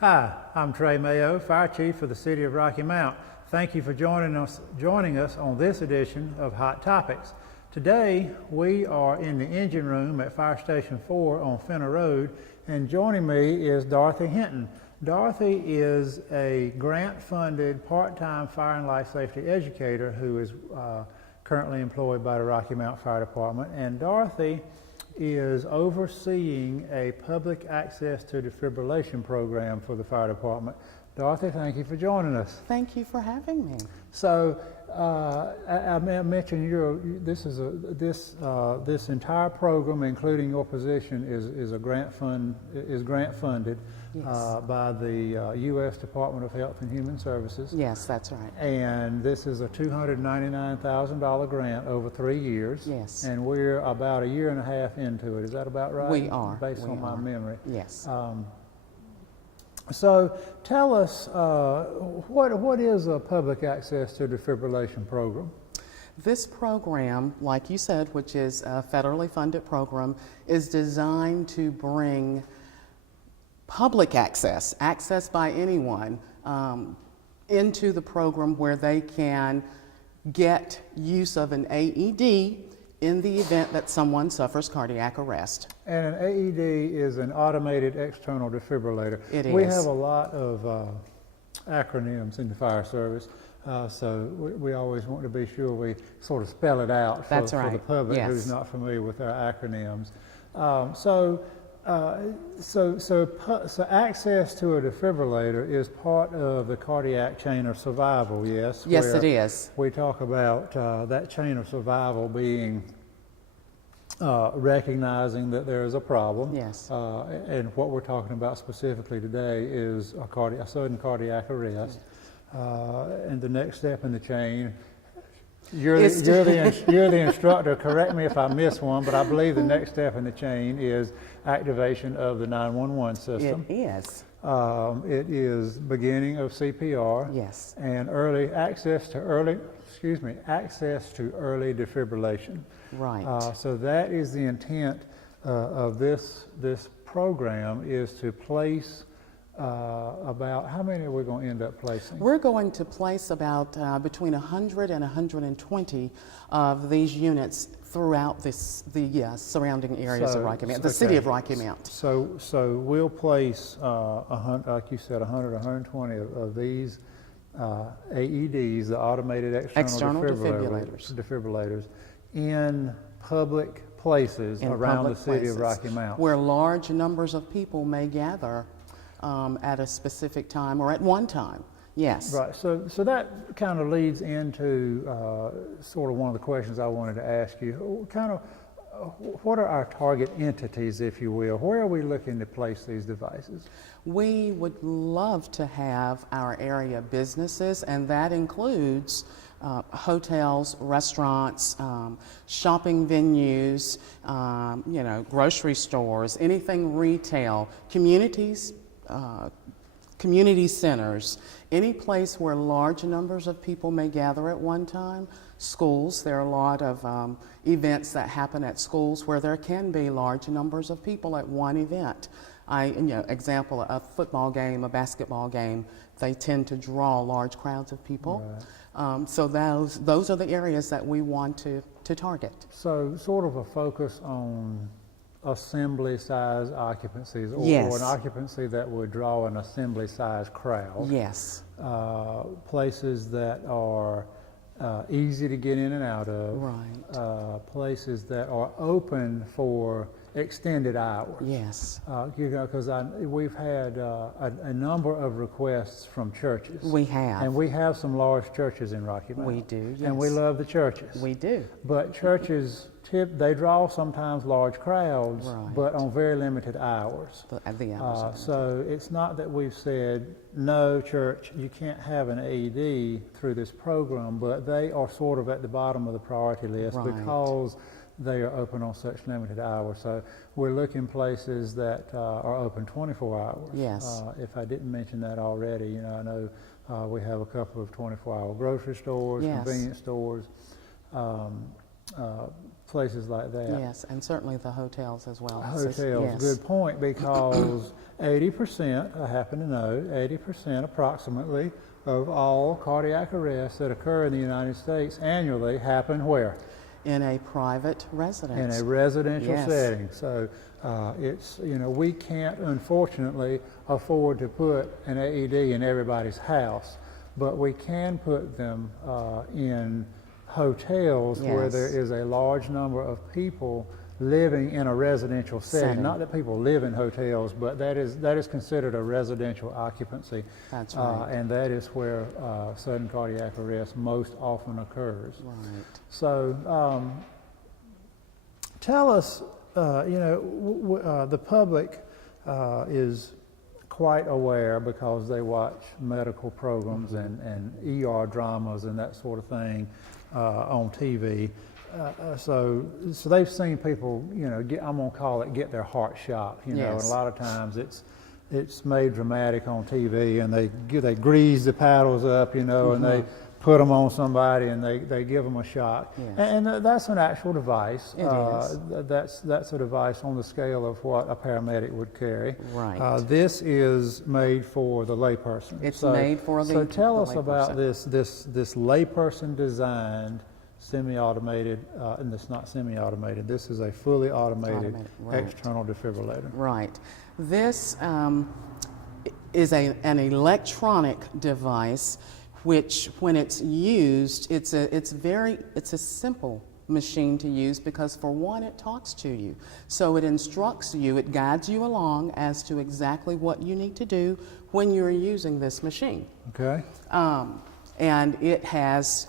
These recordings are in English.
Hi, I'm Trey Mayo, Fire Chief for the City of Rocky Mount. Thank you for joining us on this edition of Hot Topics. Today we are in the engine room at Fire Station 4 on Fenner Road, and joining me is Dorothy Hinton. Dorothy is a grant-funded part-time fire and life safety educator who is currently employed by the Rocky Mount Fire Department, and Dorothy is overseeing a public access to defibrillation program for the fire department. Dorothy, thank you for joining us. Thank you for having me. So I mentioned this entire program, including your position, is grant funded Yes. by the U.S. Department of Health and Human Services. Yes, that's right. And this is a $299,000 grant over 3 years. Yes. And we're about a year and a half into it. Is that about right? We are. Based on my memory. Yes. So tell us, what is a public access to defibrillation program? This program, like you said, which is a federally funded program, is designed to bring public access by anyone, into the program where they can get use of an AED in the event that someone suffers cardiac arrest. And an AED is an automated external defibrillator. It We is. have a lot of acronyms in the fire service, so we always want to be sure we sort of spell it out for, That's for the right. public Yes. who's not familiar with our acronyms. So access to a defibrillator is part of the cardiac chain of survival, yes? Yes, where it is. We talk about that chain of survival being recognizing that there is a problem. Yes. And what we're talking about specifically today is a sudden cardiac arrest. And the next step in the chain, you're the instructor, correct me if I miss one, but I believe the next step in the chain is activation of the 911 system. It is. It is beginning of CPR. Yes. And access to early defibrillation. Right. So that is the intent of this program, is to place about, how many are we going to end up placing? We're going to place about between 100 and 120 of these units throughout the surrounding areas of Rocky Mount, the city of Rocky Mount. So we'll place, like you said, 100, 120 of these AEDs, the automated external defibrillators, in public places around the city of Rocky Mount, where large numbers of people may gather at a specific time or at one time. Yes. Right. So that kind of leads into sort of one of the questions I wanted to ask you. Kind of, what are our target entities, if you will? Where are we looking to place these devices? We would love to have our area businesses, and that includes hotels, restaurants, shopping venues, grocery stores, anything retail, communities, community centers, any place where large numbers of people may gather at one time. Schools, there are a lot of events that happen at schools where there can be large numbers of people at one event. Example, a football game, a basketball game, they tend to draw large crowds of people. Right. So those are the areas that we want to target. So sort of a focus on assembly size occupancies, or Yes. an occupancy that would draw an assembly size crowd. Yes. Places that are easy to get in and out of. Right. Places that are open for extended hours. Yes. Because we've had a number of requests from churches. We have. And we have some large churches in Rocky Mount. We do, yes. And we love the churches. We do. But churches, they draw sometimes large crowds, Right. but on very limited hours. The hours are So it's not that we've said, no, church, you can't have an AED through this program, but they are sort of at the bottom of the priority list. Right. Because they are open on such limited hours. So we're looking places that are open 24 hours. Yes. If I didn't mention that already, I know we have a couple of 24-hour grocery stores, Yes. convenience stores. places like that. Yes, and certainly the hotels as well. Hotels, Yes. good point, because 80%, I happen to know, 80% approximately of all cardiac arrests that occur in the United States annually happen where? In a private residence. In a residential Yes. setting. So it's, we can't unfortunately afford to put an AED in everybody's house, but we can put them in hotels where Yes. there is a large number of people living in a residential setting. Not that people live in hotels, but that is considered a residential occupancy. That's right. And that is where sudden cardiac arrest most often occurs. Right. So tell us, the public is quite aware because they watch medical programs and ER dramas and that sort of thing on TV. So they've seen people, I'm gonna call it get their heart shot, and a lot of times it's made dramatic on TV, and they grease the paddles up, and they put them on somebody and they give them a shock. Yes. And that's an actual device. It is. That's a device on the scale of what a paramedic would carry. Right. This is made for the layperson. It's made for the So tell us layperson. about this layperson designed semi-automated, and it's not semi-automated. This is a fully automated Right. external defibrillator. Right. This is an electronic device which, when it's used, it's a simple machine to use because, for one, it talks to you. So it instructs you, it guides you along as to exactly what you need to do when you're using this machine. Okay. And it has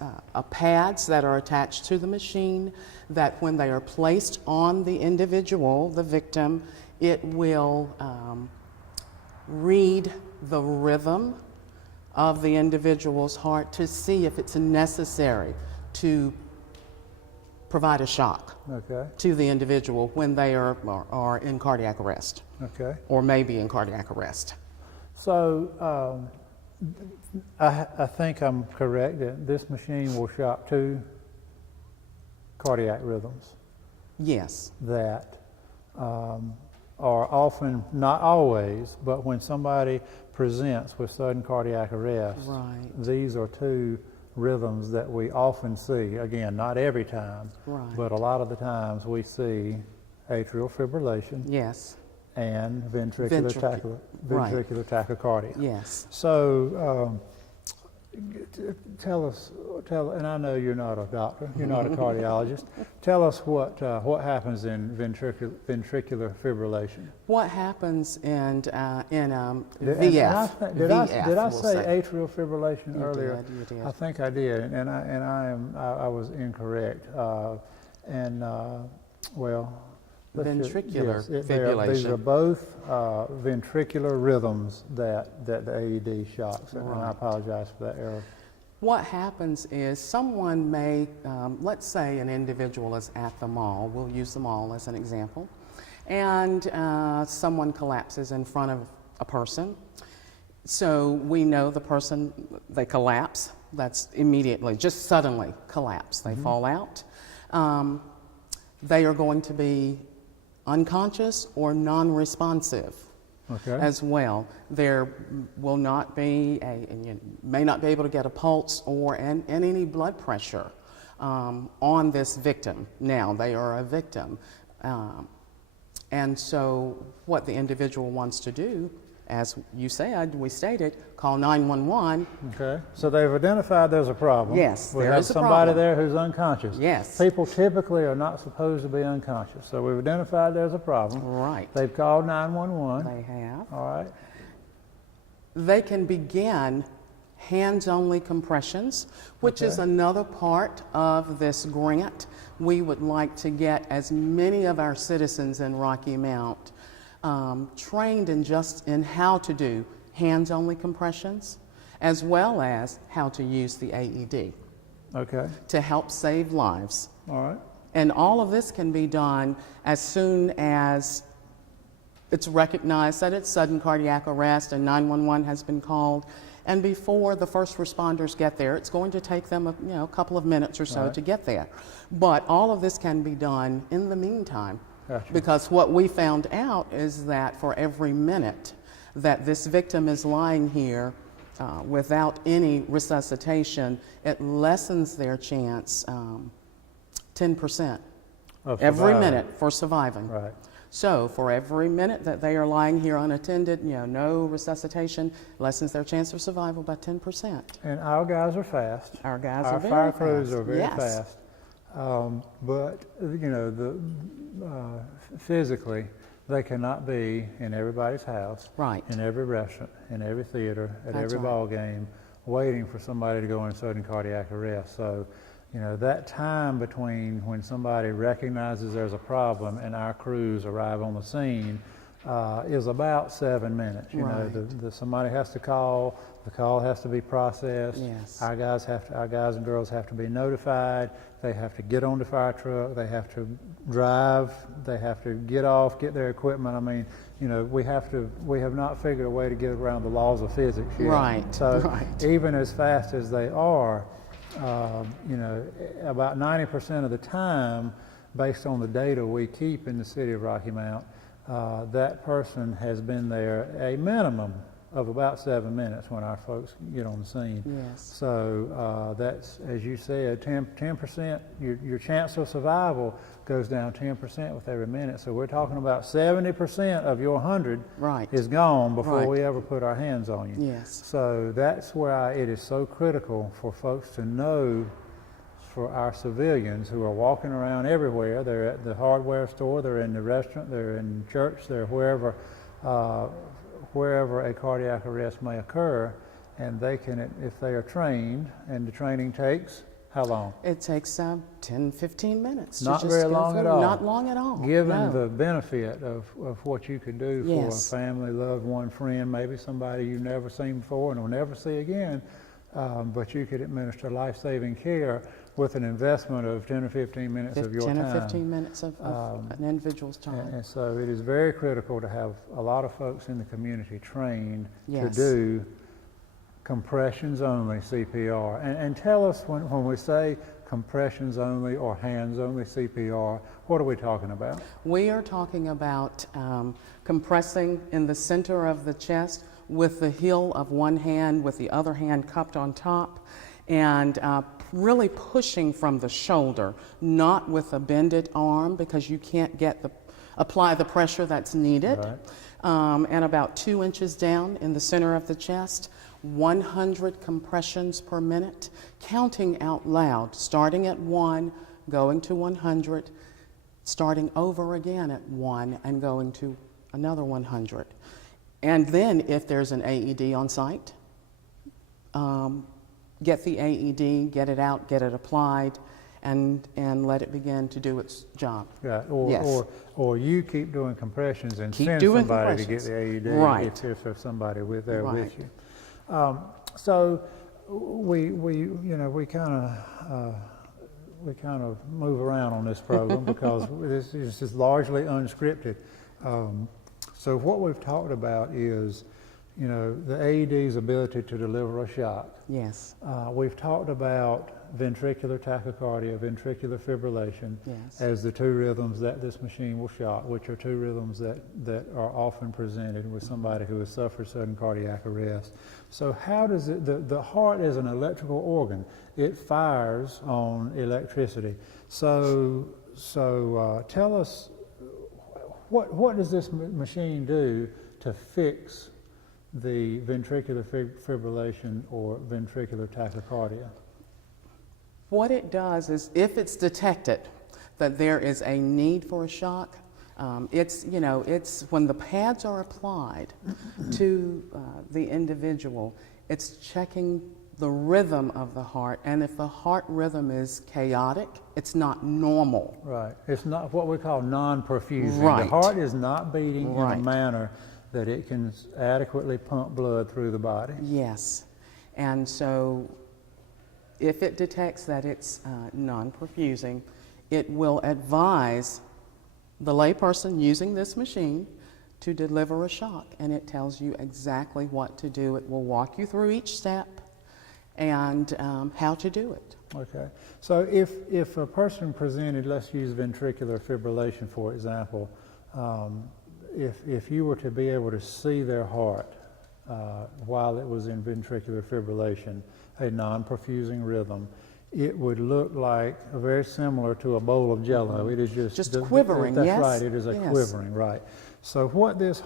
pads that are attached to the machine that, when they are placed on the individual, the victim, it will read the rhythm of the individual's heart to see if it's necessary to provide a shock to the individual when they are in cardiac arrest. Okay. Or maybe in cardiac arrest. So I think I'm correct that this machine will shock 2 cardiac rhythms Yes. that are often, not always, but when somebody presents with sudden cardiac arrest, Right. these are 2 rhythms that we often see. Again, not every time, Right. but a lot of the times we see atrial fibrillation Yes. and ventricular Right. tachycardia. Yes. So tell us, and I know you're not a doctor, you're not a cardiologist. Tell us what happens in ventricular fibrillation. What happens in VF? Did I we'll say atrial fibrillation You earlier? did, you did. I think I did, and I was incorrect. Ventricular These fibrillation. are both ventricular rhythms that the AED shocks, and I apologize for that error. What happens is someone may, let's say an individual is at the mall, we'll use the mall as an example, and someone collapses in front of a person. So we know the person, they collapse, that's immediately, just suddenly collapse, they fall out. They are going to be unconscious or non-responsive as well. There will not be you may not be able to get a pulse and any blood pressure on this victim. Now they are a victim, and so what the individual wants to do, as you said, we stated, call 911. Okay, so they've identified there's a problem. Yes, we there have is a somebody problem. there who's unconscious. Yes. People typically are not supposed to be unconscious, so we've identified there's a problem. Right. They've called 911. They have. All right. They can begin hands-only compressions, which is another part of this grant. We would like to get as many of our citizens in Rocky Mount trained in how to do hands-only compressions, as well as how to use the AED to help save lives. All right. And all of this can be done as soon as it's recognized that it's sudden cardiac arrest and 911 has been called. And before the first responders get there, it's going to take them a couple of minutes or so Right. to get there. But all of this can be done in the meantime. Gotcha. Because what we found out is that for every minute that this victim is lying here without any resuscitation, it lessens their chance 10% Of every surviving. minute for surviving. Right. So for every minute that they are lying here unattended, no resuscitation, lessens their chance of survival by 10%. And our guys are fast. Our guys Our are very fire fast. crews are very Yes. fast. But physically, they cannot be in everybody's house, Right. in every restaurant, in every theater, at That's every right. ball game, waiting for somebody to go in sudden cardiac arrest. So, that time between when somebody recognizes there's a problem and our crews arrive on the scene is about 7 minutes. Right. Somebody has to call. The call has to be processed. Yes. Our guys and girls have to be notified. They have to get on the fire truck. They have to drive. They have to get off, get their equipment. I mean, we have not figured a way to get around the laws of physics yet. Right, So right. even as fast as they are, about 90% of the time, based on the data we keep in the city of Rocky Mount, that person has been there a minimum of about 7 minutes when our folks get on the scene. Yes. So that's, as you said, 10%, your chance of survival goes down 10% with every minute. So we're talking about 70% of your 100 Right. is gone before Right. we ever put our hands on you. Yes. So that's where it is so critical for folks to know, for our civilians who are walking around everywhere. They're at the hardware store, they're in the restaurant, they're in church, they're wherever a cardiac arrest may occur, and they can, if they are trained, and the training takes how long? It takes 10, 15 minutes. Not to just very go long at through. all. Not long at all. Given No. the benefit of what you can do for Yes. a family, loved one, friend, maybe somebody you've never seen before and will never see again, but you could administer life-saving care with an investment of 10 or 15 minutes of your 10 time. or 15 minutes of an individual's time. And so it is very critical to have a lot of folks in the community trained Yes. to do compressions only CPR. And tell us when we say compressions only or hands only CPR, what are we talking about? We are talking about compressing in the center of the chest with the heel of one hand with the other hand cupped on top, and really pushing from the shoulder, not with a bended arm because you can't apply the pressure that's needed. Right. And about 2 inches down in the center of the chest, 100 compressions per minute, counting out loud, starting at 1, going to 100, starting over again at 1 and going to another 100. And then if there's an AED on site, get the AED, get it out, get it applied, and let it begin to do its job. Right. Yes. Or you keep doing compressions and Keep send doing somebody to get compressions. the AED Right. if there's somebody there Right. with you. So we kind of move around on this program because this is largely unscripted. So what we've talked about is, the AED's ability to deliver a shock. Yes. We've talked about ventricular tachycardia, ventricular fibrillation Yes. as the two rhythms that this machine will shock, which are two rhythms that are often presented with somebody who has suffered sudden cardiac arrest. So how does the heart is an electrical organ. It fires on electricity. So tell us, what does this machine do to fix the ventricular fibrillation or ventricular tachycardia? What it does is, if it's detected that there is a need for a shock, it's when the pads are applied to the individual, it's checking the rhythm of the heart, and if the heart rhythm is chaotic, it's not normal. Right. It's not what we call non-perfusing. Right. The heart is not beating Right. in a manner that it can adequately pump blood through the body. Yes. And so if it detects that it's non-perfusing, it will advise the layperson using this machine to deliver a shock, and it tells you exactly what to do. It will walk you through each step and how to do it. Okay. So if a person presented, let's use ventricular fibrillation for example, if you were to be able to see their heart while it was in ventricular fibrillation, a non-perfusing rhythm, it would look like very similar to a bowl of Jell-O. It is just quivering. That's yes. right. It is a quivering, right? So what this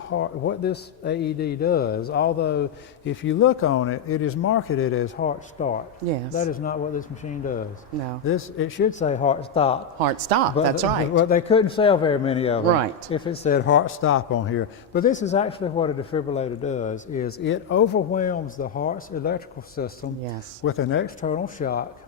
AED does, although if you look on it, it is marketed as heart start. Yes. That is not what this machine does. No. It should say heart stop. Heart stop. That's right. Well, they couldn't sell very many of them. Right. If it said heart stop on here. But this is actually what a defibrillator does, is it overwhelms the heart's electrical system Yes. with an external shock.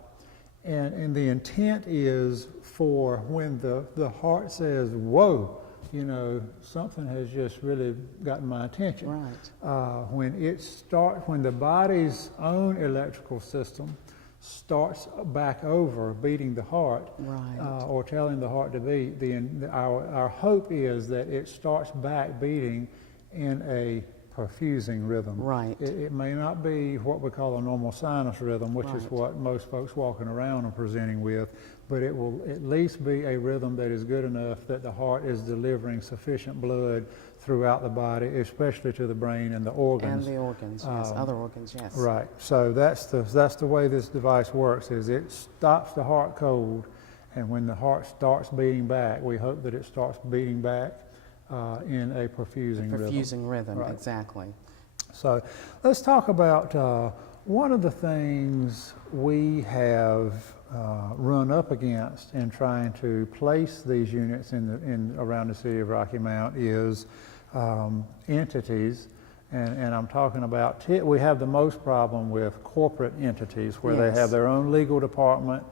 And the intent is for when the heart says, whoa, you know, something has just really gotten my attention. Right. When the body's own electrical system starts back over beating the heart, Right. or telling the heart to beat, our hope is that it starts back beating in a perfusing rhythm. Right. It may not be what we call a normal sinus rhythm, which is Right. what most folks walking around are presenting with, but it will at least be a rhythm that is good enough that the heart is delivering sufficient blood throughout the body, especially to the brain and the organs. And the organs, yes. Other organs, yes. Right. So that's the way this device works, is it stops the heart cold, and when the heart starts beating back, we hope that it starts beating back in a perfusing rhythm. Perfusing rhythm, Right. exactly. So let's talk about one of the things we have run up against in trying to place these units around the city of Rocky Mount is entities, and I'm talking about, we have the most problem with corporate entities where Yes. they have their own legal department.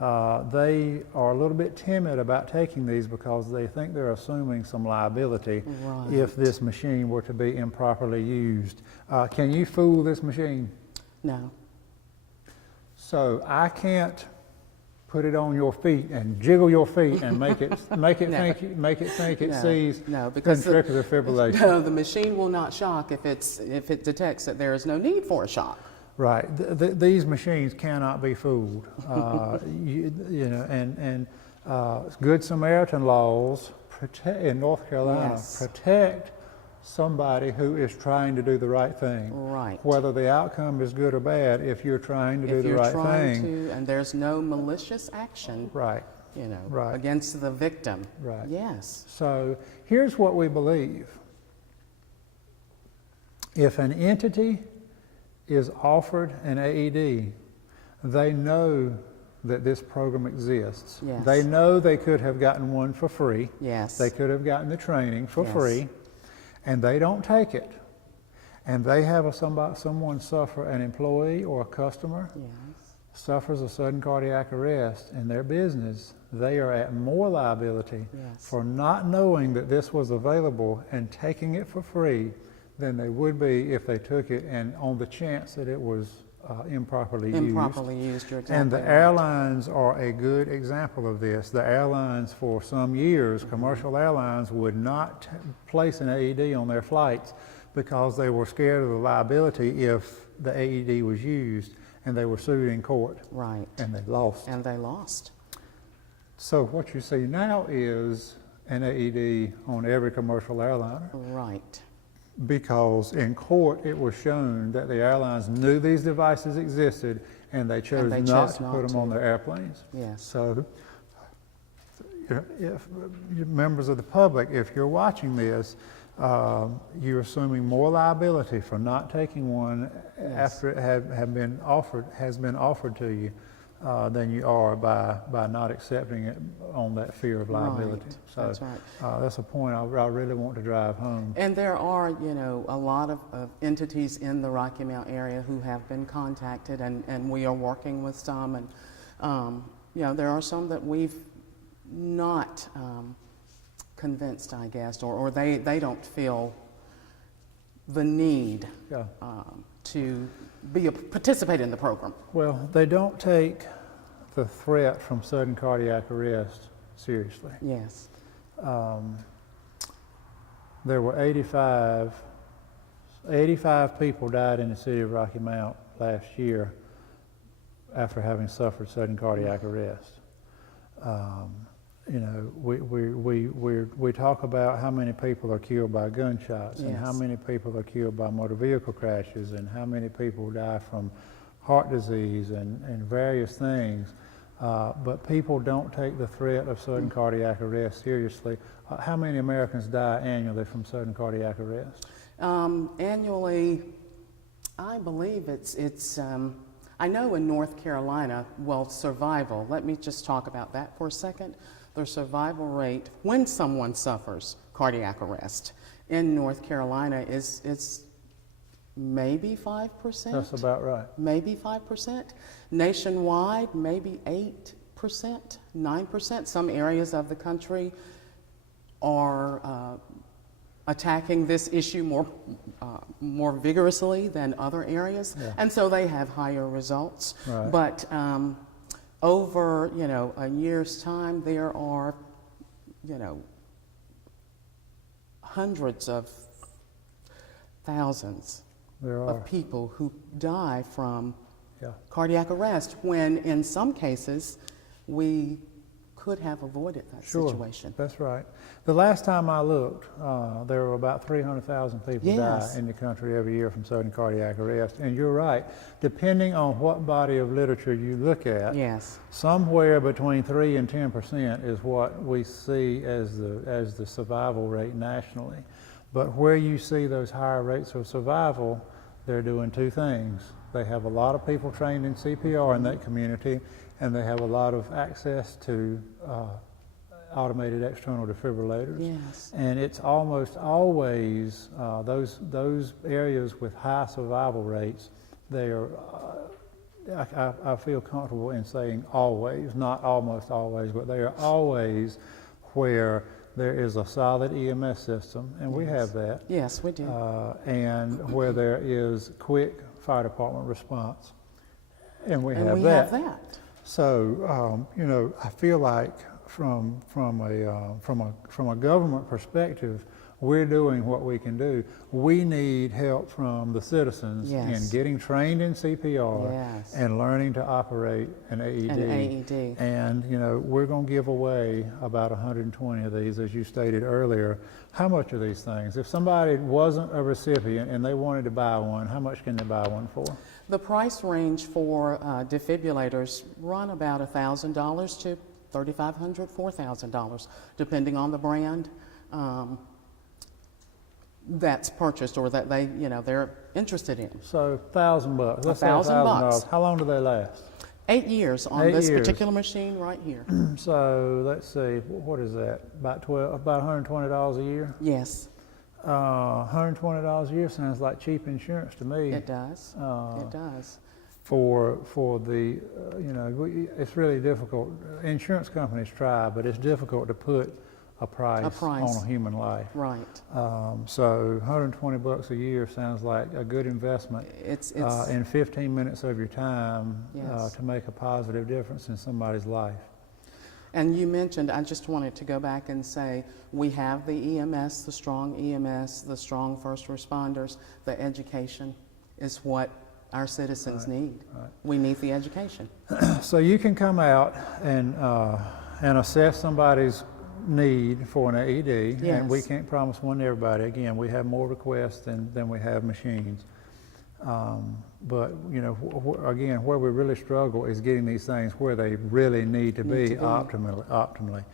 They are a little bit timid about taking these because they think they're assuming some liability Right. if this machine were to be improperly used. Can you fool this machine? No. So I can't put it on your feet and jiggle your feet and make it No. think it No. sees No, because ventricular fibrillation. No, the machine will not shock if it detects that there is no need for a shock. Right. These machines cannot be fooled. You know, and Good Samaritan laws in North Carolina Yes. protect somebody who is trying to do the right thing. Right. Whether the outcome is good or bad, if you're trying to do If the you're right trying thing. to, and there's no malicious action, Right. you know, Right. against the victim. Right. Yes. So here's what we believe. If an entity is offered an AED, they know that this program exists. Yes. They know they could have gotten one for free. Yes. They could have gotten the training for Yes. free, and they don't take it. And they have someone suffer, an employee or a customer, Yes. suffers a sudden cardiac arrest in their business, they are at more liability Yes. for not knowing that this was available and taking it for free than they would be if they took it and on the chance that it was improperly used. Improperly used, you're exactly And the right. airlines are a good example of this. The airlines for some years, commercial airlines, would not place an AED on their flights because they were scared of the liability if the AED was used, and they were sued in court. Right. And they lost. And they lost. So what you see now is an AED on every commercial airliner, Right. because in court it was shown that the airlines knew these devices existed and they chose, not to put them on their airplanes. Yes. So if members of the public, if you're watching this, you're assuming more liability for not taking one after it has been offered to you than you are by not accepting it on that fear of liability. Right. So That's right. that's a point I really want to drive home. And there are, you know, a lot of entities in the Rocky Mount area who have been contacted, and we are working with some, and you know, there are some that we've not convinced, I guess, or they don't feel the need Yeah. to participate in the program. Well, they don't take the threat from sudden cardiac arrest seriously. Yes. there were 85 people died in the city of Rocky Mount last year after having suffered sudden cardiac arrest. You know, we talk about how many people are killed by gunshots, and how many people are killed by motor vehicle crashes, and how many people die from heart disease and various things. But people don't take the threat of sudden cardiac arrest seriously. How many Americans die annually from sudden cardiac arrest? Annually, I believe I know in North Carolina, well, survival, let me just talk about that for a second. The survival rate when someone suffers cardiac arrest in North Carolina is maybe 5%. That's about right. Maybe 5%. Nationwide, maybe 8%, 9%. Some areas of the country are attacking this issue more vigorously than other areas, and so they have higher results. Right. But over a year's time, there are hundreds of thousands of people who die from cardiac arrest, when in some cases we could have avoided that situation. That's right. The last time I looked, there were about 300,000 people die in the country every year from sudden cardiac arrest. And you're right, depending on what body of literature you look at, somewhere between 3 and 10% is what we see as the survival rate nationally. But where you see those higher rates of survival, they're doing two things. They have a lot of people trained in CPR in that community, and they have a lot of access to automated external defibrillators. Yes. And it's almost always those areas with high survival rates, they are, I feel comfortable in saying always, not almost always, but they are always where there is a solid EMS system, and we have that. Yes, we do. And where there is quick fire department response, and we have that. So, I feel like from a government perspective, we're doing what we can do. We need help from the citizens in getting trained in CPR and learning to operate an AED. And, we're going to give away about 120 of these, as you stated earlier. How much are these things? If somebody wasn't a recipient and they wanted to buy one, how much can they buy one for? The price range for defibrillators run about $1,000 to $3,500, $4,000, depending on the brand that's purchased or that they're interested in. So $1,000. Let's say $1,000. How long do they last? 8 years on this particular machine right here. So let's see, what is that? About $120 a year? Yes. $120 a year sounds like cheap insurance to me. It does. It does. For the, it's really difficult. Insurance companies try, but it's difficult to put a price on a human life. Right. So $120 a year sounds like a good investment. It's in 15 minutes of your time to make a positive difference in somebody's life. And you mentioned, I just wanted to go back and say, we have the EMS, the strong EMS, the strong first responders. The education is what our citizens need. Right. We need the education. So you can come out and assess somebody's need for an AED, and we can't promise one to everybody. Again, we have more requests than we have machines. But again, where we really struggle is getting these things where they really need to be optimally.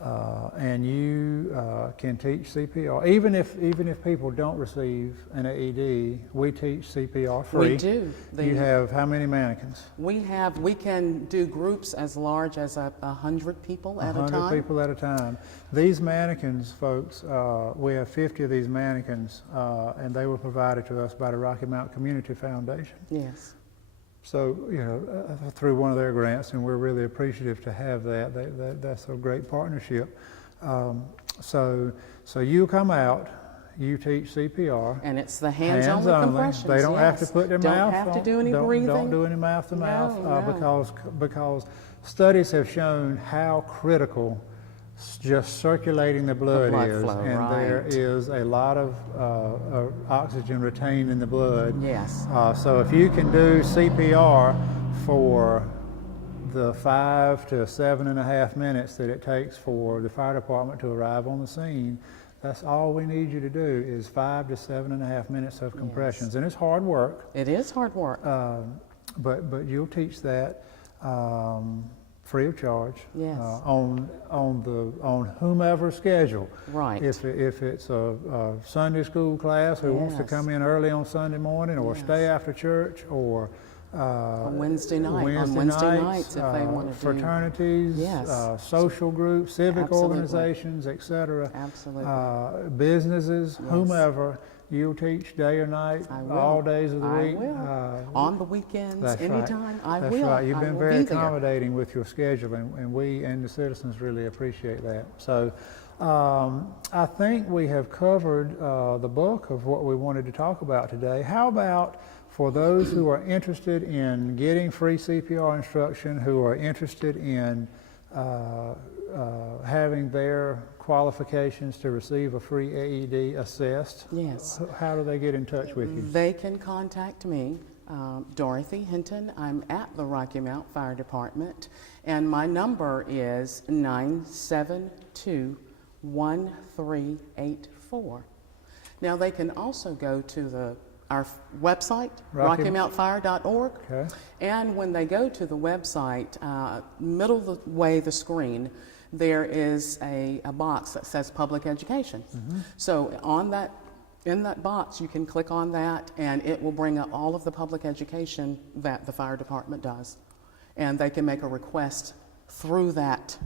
And you can teach CPR. Even if people don't receive an AED, we teach CPR free. We do. You have how many mannequins? We can do groups as large as 100 people at a time. 100 people at a time. These mannequins, folks, we have 50 of these mannequins, and they were provided to us by the Rocky Mount Community Foundation. Yes. So, through one of their grants, and we're really appreciative to have that. That's a great partnership. So you come out, you teach CPR. And it's the hands-only compressions. They don't have to put their mouth on. Don't have to do any breathing. Don't do any mouth-to-mouth because studies have shown how critical just circulating the blood, blood is, flow, and there right. is a lot of oxygen retained in the blood. Yes. So if you can do CPR for the 5 to 7.5 minutes that it takes for the fire department to arrive on the scene, that's all we need you to do is 5 to 7.5 minutes of compressions. And it's hard work. It is hard work. But you'll teach that free of charge. Yes. On whomever's schedule. Right. If it's a Sunday school class who wants to Yes. come in early on Sunday morning, or Yes. stay after church, or On Wednesday nights, if they want to do fraternities, Yes. Social groups, civic Absolutely. organizations, etc. Absolutely. Businesses, Yes. whomever, you'll teach day or night, I will. all days of the I week. will. On the weekends, That's right. anytime, I That's will. right. You've I been will very be there. accommodating with your schedule, and we and the citizens really appreciate that. So I think we have covered the bulk of what we wanted to talk about today. How about for those who are interested in getting free CPR instruction, who are interested in having their qualifications to receive a free AED assessed? Yes. How do they get in touch with you? They can contact me, Dorothy Hinton. I'm at the Rocky Mount Fire Department, and my number is 972-1384. Now, they can also go to our website, rockymountfire.org. Okay. And when they go to the website, middle of the way the screen, there is a box that says public education. Mm-hmm. So in that box, you can click on that, and it will bring up all of the public education that the fire department does. And they can make a request through that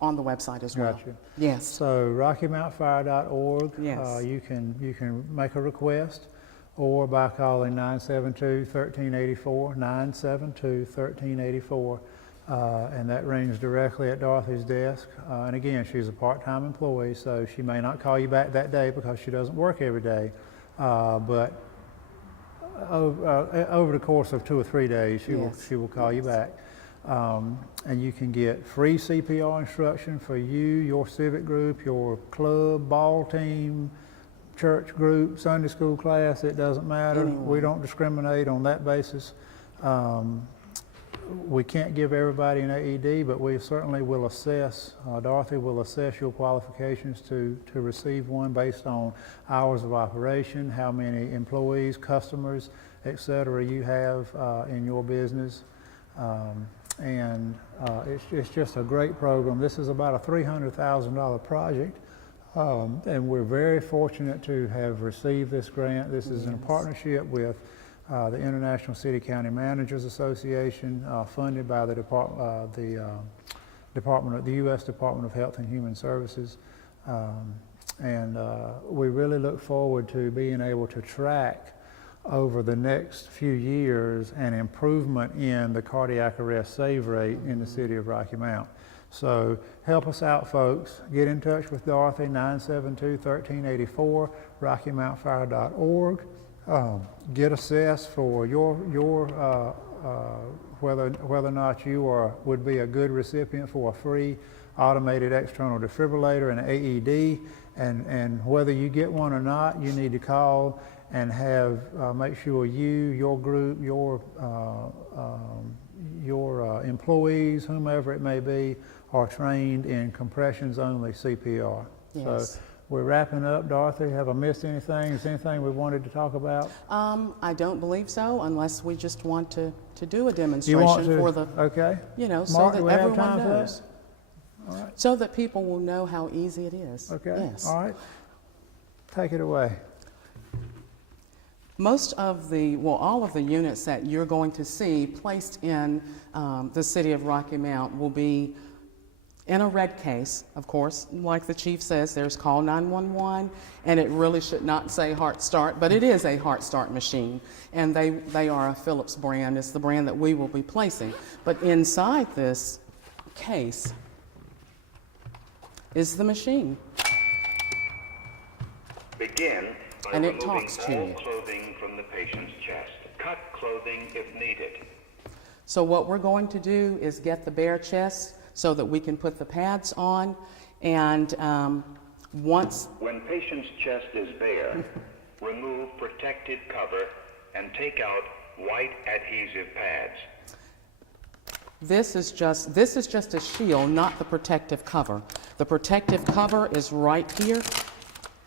on the website as well. Gotcha. Yes. So rockymountfire.org, Yes. you can make a request, or by calling 972-1384, 972-1384, and that rings directly at Dorothy's desk. And again, she's a part-time employee, so she may not call you back that day because she doesn't work every day, but over the course of 2 or 3 days, she will call you back. And you can get free CPR instruction for you, your civic group, your club, ball team, church group, Sunday school class, it doesn't matter. Anyone. We don't discriminate on that basis. We can't give everybody an AED, but we certainly will assess, Dorothy will assess your qualifications to receive one based on hours of operation, how many employees, customers, etc. you have in your business. It's just a great program. This is about a $300,000 project. And we're very fortunate to have received this grant. This is in a partnership with the International City County Managers Association, funded by the U.S. Department of Health and Human Services. We really look forward to being able to track over the next few years an improvement in the cardiac arrest save rate in the city of Rocky Mount. So help us out, folks. Get in touch with Dorothy, 972-1384, rockymountfire.org. Get assessed for whether or not you would be a good recipient for a free automated external defibrillator and AED, and whether you get one or not, you need to call and make sure you, your group, your employees, whomever it may be, are trained in compressions only CPR. Yes. So we're wrapping up. Dorothy, have I missed anything? Is there anything we wanted to talk about? I don't believe so, unless we just want to do a You demonstration want to? for the, Okay. so Mark, that do we have everyone time for that? knows. All right. So that people will know how easy it is. Okay. Yes. All right. Take it away. All of the units that you're going to see placed in the city of Rocky Mount will be in a red case, of course. Like the chief says, there's call 911, and it really should not say Heart Start, but it is a Heart Start machine, and they are a Philips brand. It's the brand that we will be placing. But inside this case is the machine. Begin by And it removing talks to all you. clothing from the patient's chest. Cut clothing if needed. So what we're going to do is get the bare chest so that we can put the pads on, And once When patient's chest is bare, remove protective cover and take out white adhesive pads. this is just a shield, not the protective cover. The protective cover is right here.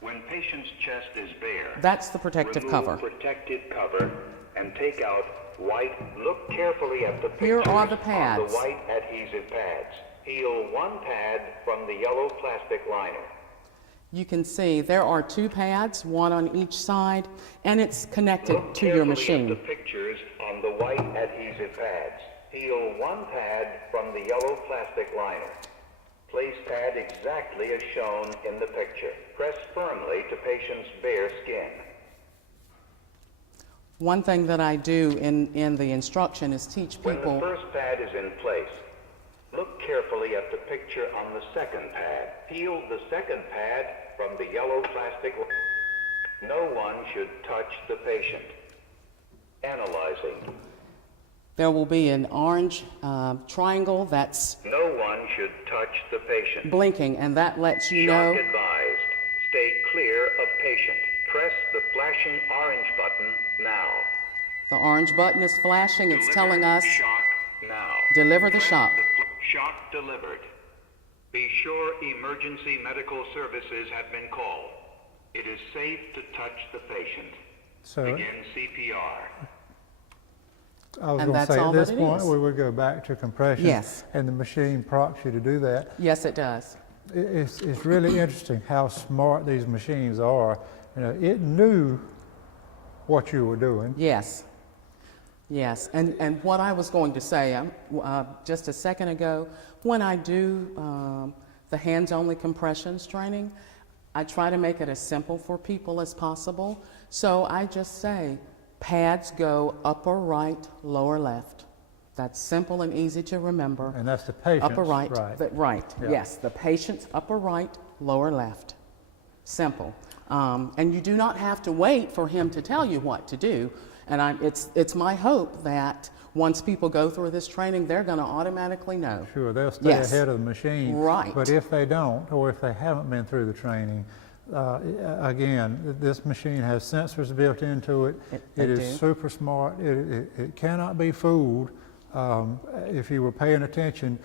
When patient's chest is bare, That's the protective remove cover. protective cover and take out white. Look carefully at the Here pictures are the on pads. the white adhesive pads. Peel one pad from the yellow plastic liner. You can see there are 2 pads, one on each side, and it's connected Look to your carefully machine. at the pictures on the white adhesive pads. Peel one pad from the yellow plastic liner. Place pad exactly as shown in the picture. Press firmly to patient's bare skin. One thing that I do in the instruction is teach When the people, first pad is in place, look carefully at the picture on the second pad. Peel the second pad from the yellow plastic. No one should touch the patient. Analyzing. there will be an orange triangle that's No one should touch the patient. blinking, and that lets you Shock know. advised. Stay clear of patient. Press the flashing orange button now. The orange button is flashing. It's Deliver telling us, shock now. deliver the Press shock. Shock delivered. Be sure emergency medical services have been called. It is safe to touch the patient. So Begin CPR. I was And going to that's say, all at this that it point, is. we would go back to compression. Yes. And the machine prompts you to do that. Yes, it does. It's really interesting how smart these machines are. You know, it knew what you were doing. Yes. Yes. And what I was going to say just a second ago, when I do the hands-only compressions training, I try to make it as simple for people as possible. So I just say, pads go upper right, lower left. That's simple and easy to remember. And that's the patient's Upper right, right. Yeah. Yes, the patient's upper right, lower left. Simple. And you do not have to wait for him to tell you what to do. And it's my hope that once people go through this training, they're going to automatically know. Sure, they'll stay Yes. ahead of the machine. Right. But if they don't, or if they haven't been through the training, again, this machine has sensors built into it. They It is do. super smart. It cannot be fooled. If you were paying attention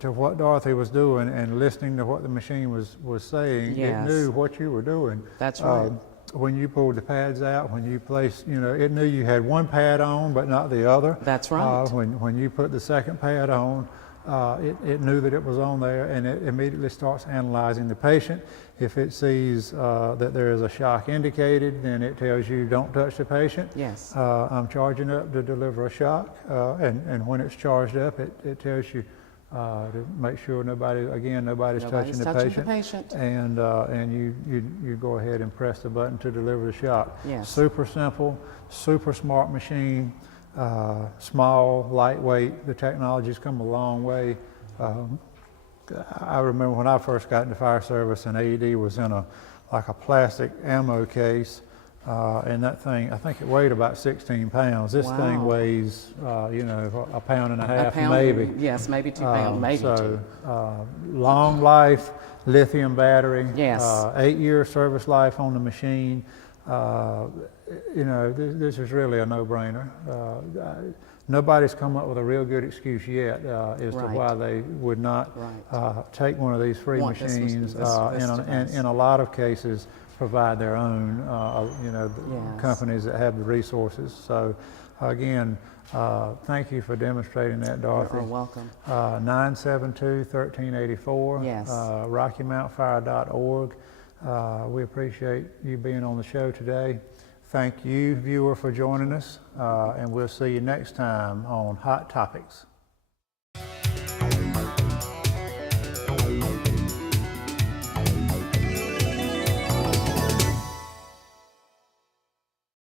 to what Dorothy was doing and listening to what the machine was saying, Yes. it knew what you were doing. That's right. When you pulled the pads out, when you placed, you know, it knew you had one pad on but not the other. That's right. When you put the second pad on, it knew that it was on there, and it immediately starts analyzing the patient. If it sees that there is a shock indicated, then it tells you don't touch the patient. Yes. I'm charging up to deliver a shock, and when it's charged up, it tells you to make sure nobody's touching the patient. And you go ahead and press the button to deliver the shock. Yes. Super simple, super smart machine. Small, lightweight. The technology's come a long way. I remember when I first got into fire service, an AED was in like a plastic ammo case, and that thing, I think it weighed about 16 pounds. This Wow. thing weighs, a pound and a half, pound, maybe. Yes, maybe 2 pounds, maybe so, 2. Long life, lithium battery. Yes. 8-year service life on the machine. This is really a no-brainer. Nobody's come up with a real good excuse yet as to Right. why they would not Right. take one of these free Want this machines. device. In a lot of cases, provide their own. Yes. Companies that have the resources. So, again, thank you for demonstrating that, Dorothy. You're welcome. 972-1384. Yes. RockyMountFire.org. We appreciate you being on the show today. Thank you, viewer, for joining us, and we'll see you next time on Hot Topics.